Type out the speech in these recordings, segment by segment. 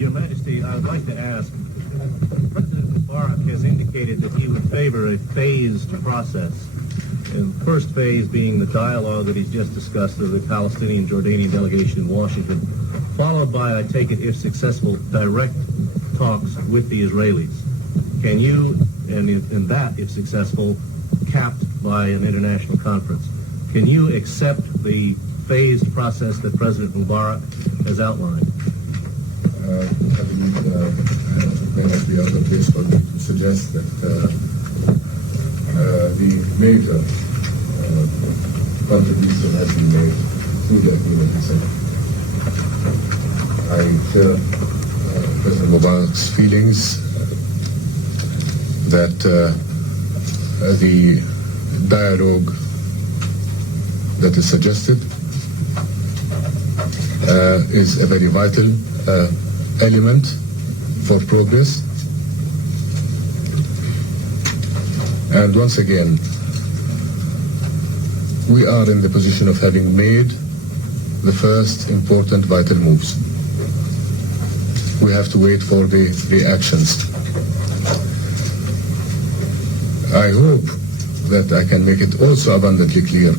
Your Majesty, I would like to ask, President Mubارk has indicated that he would favor a phased process. And the first phase being the dialogue that he's just discussed of the Palestinian Jordanian delegation in Washington, followed by, I take it, if successful, direct talks with the Israelis. Can you, and in that, if successful, capped by an international conference, can you accept the phased process that President Mubارk has outlined? I believe it may not be out of place for me to suggest that the major contribution has been made through the agreement itself. I share President Mubarak's feelings that the dialogue that is suggested is a very vital element for progress. And once again, we are in the position of having made the first important vital moves. We have to wait for the reactions. I hope that I can make it also abundantly clear,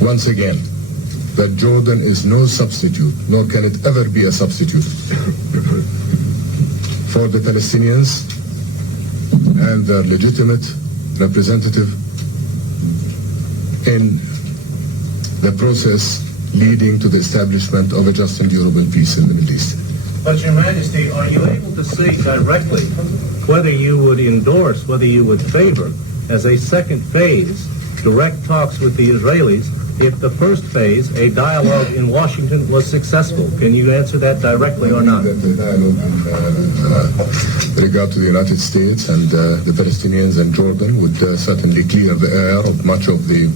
once again, that Jordan is no substitute, nor can it ever be a substitute for the Palestinians and their legitimate representative in the process leading to the establishment of a just and durable peace in the Middle East. But Your Majesty, are you able to say directly whether you would endorse, whether you would favor, as a second phase, direct talks with the Israelis if the first phase, a dialogue in Washington, was successful? Can you answer that directly or not? The dialogue in regard to the United States and the Palestinians and Jordan would certainly clear the air of much of the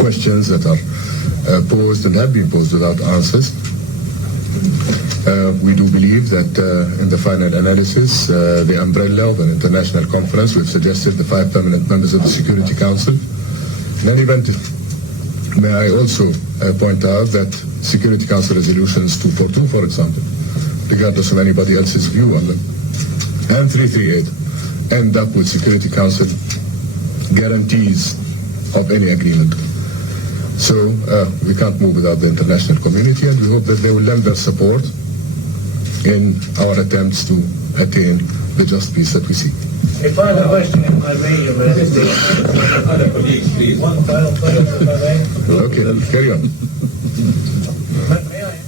questions that are posed and have been posed without answers. We do believe that in the final analysis, the umbrella of an international conference, we've suggested the 5 permanent members of the Security Council. In any event, may I also point out that Security Council resolutions 242, for example, regardless of anybody else's view on them, and 338 end up with Security Council guarantees of any agreement. So we can't move without the international community, and we hope that they will lend their support in our attempts to attain the just peace that we seek. A final question, if I may, Your Majesty. Other colleagues, please. One final question, if I may. Okay, carry on. May I ask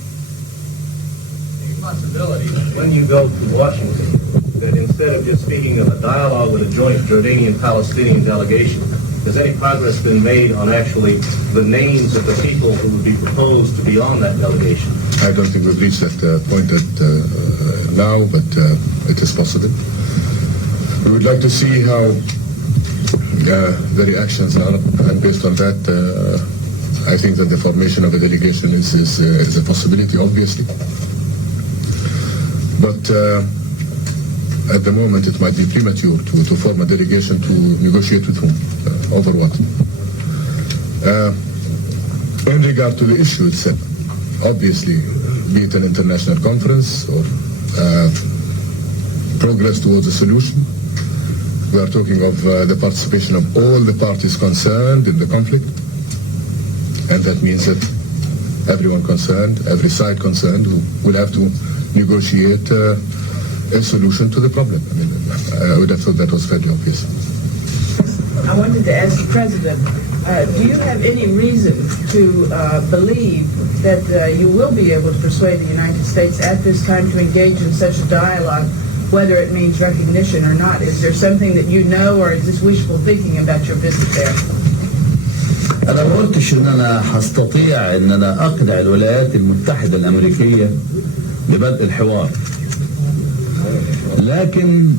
the possibility when you go to Washington that instead of just speaking of a dialogue with a joint Jordanian-Palestinian delegation, has any progress been made on actually the names of the people who would be proposed to be on that delegation? I don't think we've reached that point now, but it is possible. We would like to see how the reactions are, and based on that, I think that the formation of a delegation is a possibility, obviously. But at the moment, it might be premature to form a delegation to negotiate with whom, over what. In regard to the issue itself, obviously, be it an international conference or progress towards a solution, we are talking of the participation of all the parties concerned in the conflict, and that means that everyone concerned, every side concerned, will have to negotiate a solution to the problem. I mean, I would have thought that was fairly obvious. I wanted to ask the President, do you have any reason to believe that you will be able to persuade the United States at this time to engage in such a dialogue, whether it means recognition or not? Is there something that you know, or is this wishful thinking about your visit there? أنا ما قلتش إن أنا هستطيع إن أنا أقنع الولايات المتحدة الأمريكية ببدء الحوار، لكن